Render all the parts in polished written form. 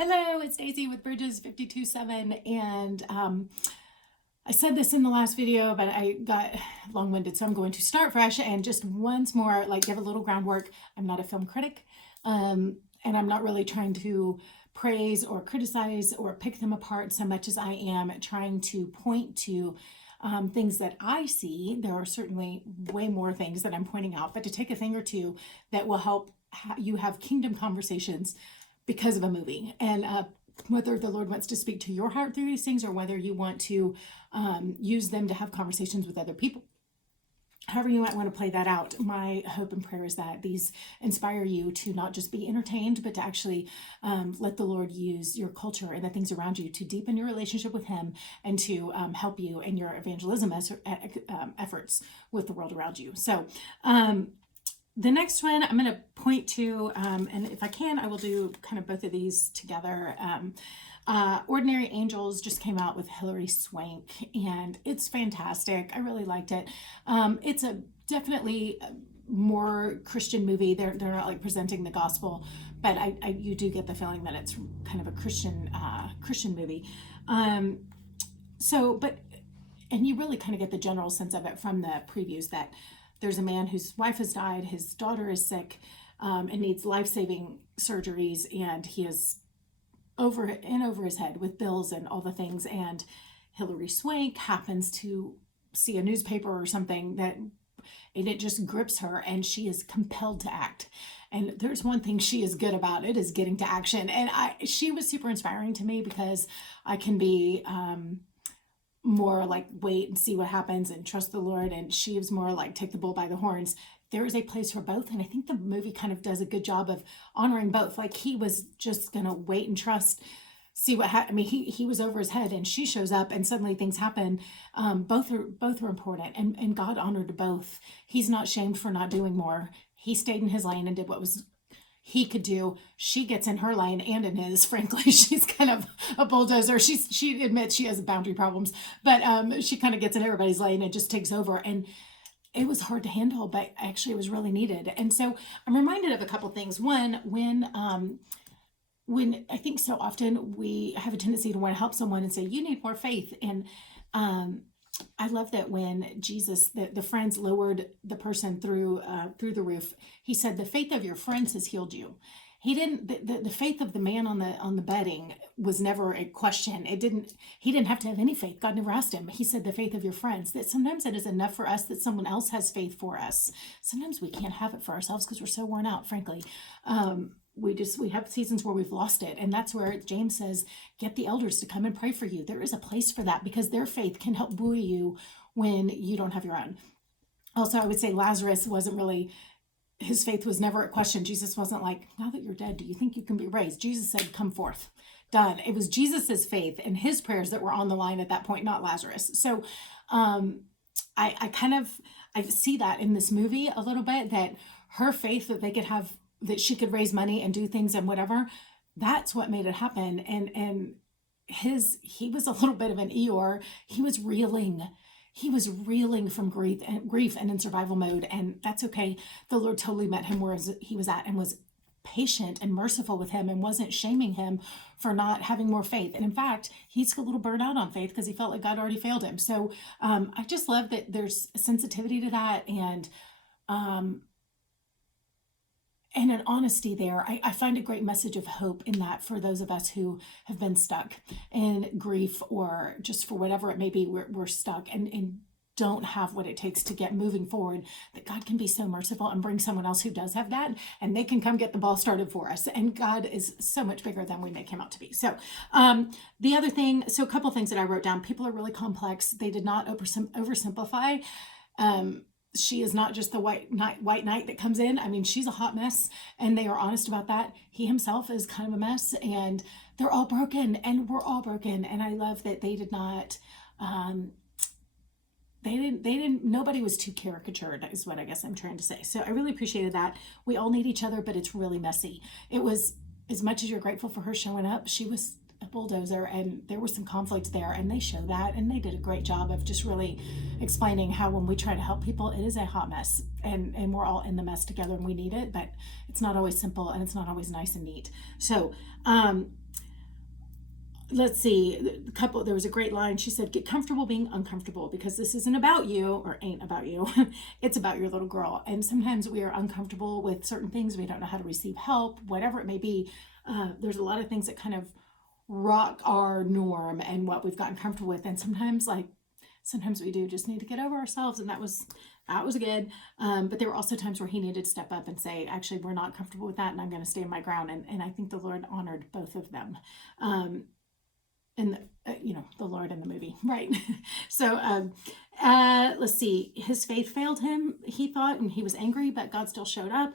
Hello, it's Daisy with Bridges 527, and I said this in the last video, but I got long-winded, so I'm going to start fresh and just once more, give a little groundwork. I'm not a film critic, and I'm not really trying to praise or criticize or pick them apart so much as I am trying to point to things that I see. There are certainly way more things that I'm pointing out, but to take a thing or two that will help you have kingdom conversations because of a movie. And whether the Lord wants to speak to your heart through these things or whether you want to use them to have conversations with other people, however you might want to play that out, my hope and prayer is that these inspire you to not just be entertained, but to actually let the Lord use your culture and the things around you to deepen your relationship with Him and to help you in your evangelism efforts with the world around you. So the next one I'm going to point to, and if I can, I will do kind of both of these together. Ordinary Angels just came out with Hilary Swank, and it's fantastic. I really liked it. It's a definitely more Christian movie. They're not presenting the gospel, but you do get the feeling that it's kind of a Christian movie. And you really kind of get the general sense of it from the previews that there's a man whose wife has died, his daughter is sick, and needs life-saving surgeries, and he is over his head with bills and all the things. And Hilary Swank happens to see a newspaper or something and it just grips her, and she is compelled to act. And there's one thing she is good about, it is getting to action. And she was super inspiring to me because I can be more wait and see what happens and trust the Lord, and she was more take the bull by the horns. There is a place for both, and I think the movie kind of does a good job of honoring both. He was just gonna wait and trust, see what he was over his head, and she shows up and suddenly things happen. Both are important, and God honored both. He's not shamed for not doing more. He stayed in his lane and did what he could do. She gets in her lane and in his. Frankly, she's kind of a bulldozer. She admits she has boundary problems, but she kind of gets in everybody's lane and just takes over. And it was hard to handle, but actually it was really needed. And so I'm reminded of a couple things. One, when I think so often we have a tendency to want to help someone and say, you need more faith. And I love that when Jesus, the friends lowered the person through the roof, he said, the faith of your friends has healed you. He didn't, the faith of the man on the bedding was never a question. He didn't have to have any faith. God never asked him. He said, the faith of your friends. That sometimes it is enough for us that someone else has faith for us. Sometimes we can't have it for ourselves because we're so worn out, frankly. We have seasons where we've lost it. And that's where James says, get the elders to come and pray for you. There is a place for that because their faith can help buoy you when you don't have your own. Also, I would say Lazarus wasn't really, his faith was never a question. Jesus wasn't like, now that you're dead, do you think you can be raised? Jesus said, come forth. Done. It was Jesus's faith and his prayers that were on the line at that point, not Lazarus. So I see that in this movie a little bit, that her faith that they could have, that she could raise money and do things and whatever, that's what made it happen. And he was a little bit of an Eeyore. He was reeling from grief and in survival mode, and that's okay. The Lord totally met him where he was at and was patient and merciful with him and wasn't shaming him for not having more faith. And in fact, he's a little burned out on faith because he felt like God already failed him. So I just love that there's a sensitivity to that, and an honesty there. I find a great message of hope in that for those of us who have been stuck in grief, or just for whatever it may be, we're stuck and don't have what it takes to get moving forward, that God can be so merciful and bring someone else who does have that, and they can come get the ball started for us. And God is so much bigger than we make him out to be. So the other thing, so a couple things that I wrote down. People are really complex. They did not oversimplify. She is not just the white knight that comes in. I mean, she's a hot mess, and they are honest about that. He himself is kind of a mess, and they're all broken, and we're all broken. And I love that they did not, nobody was too caricatured, is what I guess I'm trying to say. So I really appreciated that. We all need each other, but it's really messy. It was, as much as you're grateful for her showing up, she was a bulldozer, and there was some conflict there, and they show that, and they did a great job of just really explaining how when we try to help people, it is a hot mess, and we're all in the mess together, and we need it, but it's not always simple, and it's not always nice and neat. So let's see, the couple, there was a great line. She said, get comfortable being uncomfortable because this isn't about you, or ain't about you. It's about your little girl. And sometimes we are uncomfortable with certain things. We don't know how to receive help, whatever it may be. There's a lot of things that kind of rock our norm and what we've gotten comfortable with. And sometimes we do just need to get over ourselves. And that was good. But there were also times where he needed to step up and say, actually, we're not comfortable with that, and I'm going to stand my ground. And I think the Lord honored both of them. And the Lord in the movie, right? So let's see, his faith failed him, he thought, and he was angry, but God still showed up.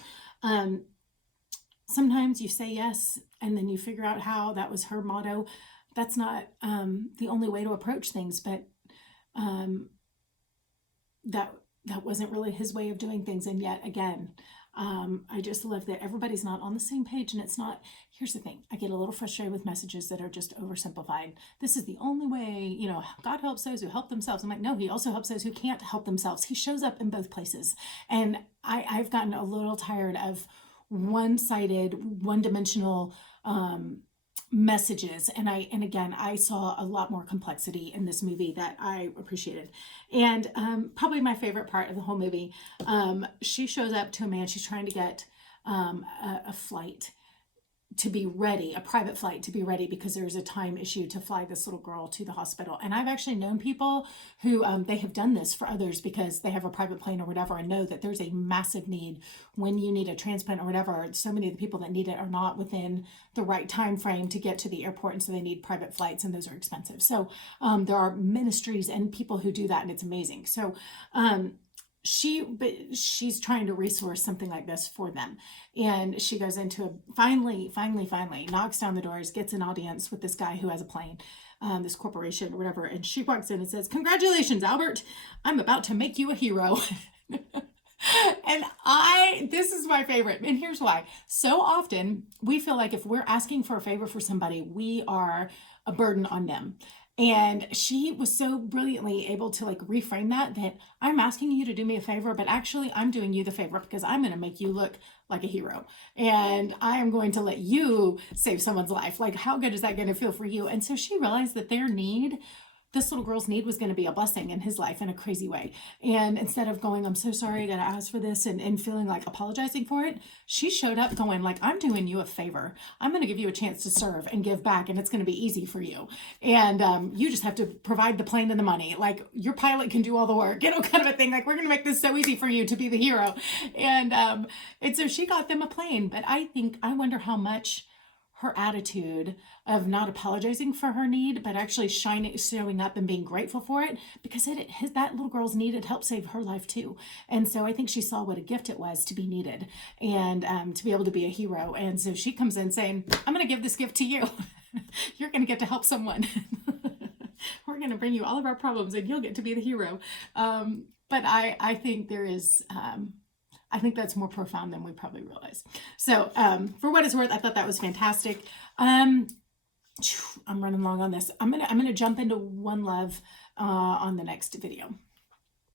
Sometimes you say yes and then you figure out how. That was her motto. That's not the only way to approach things, but that wasn't really his way of doing things. And yet again, I just love that everybody's not on the same page. And it's not, here's the thing, I get a little frustrated with messages that are just oversimplified. This is the only way, God helps those who help themselves. I'm like, no, he also helps those who can't help themselves. He shows up in both places. And I've gotten a little tired of one-sided, one-dimensional messages. And again, I saw a lot more complexity in this movie that I appreciated. And probably my favorite part of the whole movie, she shows up to a man. She's trying to get a flight to be ready, a private flight to be ready, because there's a time issue to fly this little girl to the hospital. And I've actually known people who they have done this for others because they have a private plane or whatever, and know that there's a massive need when you need a transplant or whatever. So many of the people that need it are not within the right time frame to get to the airport, and so they need private flights, and those are expensive. So there are ministries and people who do that, and it's amazing. So she's trying to resource something like this for them. And she goes into finally knocks down the doors, gets an audience with this guy who has a plane, this corporation or whatever. And she walks in and says, congratulations, Albert, I'm about to make you a hero. And this is my favorite. And here's why. So often we feel like if we're asking for a favor for somebody, we are a burden on them. And she was so brilliantly able to reframe that I'm asking you to do me a favor, but actually I'm doing you the favor because I'm going to make you look like a hero. And I am going to let you save someone's life. How good is that going to feel for you? And so she realized that this little girl's need was going to be a blessing in his life in a crazy way. And instead of going, I'm so sorry, I got to ask for this, and feeling like apologizing for it, she showed up going I'm doing you a favor. I'm going to give you a chance to serve and give back, and it's going to be easy for you. And you just have to provide the plane and the money. Your pilot can do all the work, kind of a thing. We're going to make this so easy for you to be the hero. And so she got them a plane. But I wonder how much her attitude of not apologizing for her need, but actually showing up and being grateful for it, because that little girl's need had helped save her life too. And so I think she saw what a gift it was to be needed and to be able to be a hero. And so she comes in saying, I'm going to give this gift to you. You're going to get to help someone. We're going to bring you all of our problems and you'll get to be the hero. But I think there is... I think that's more profound than we probably realize. So for what it's worth, I thought that was fantastic. I'm running long on this. I'm gonna jump into One Love on the next video.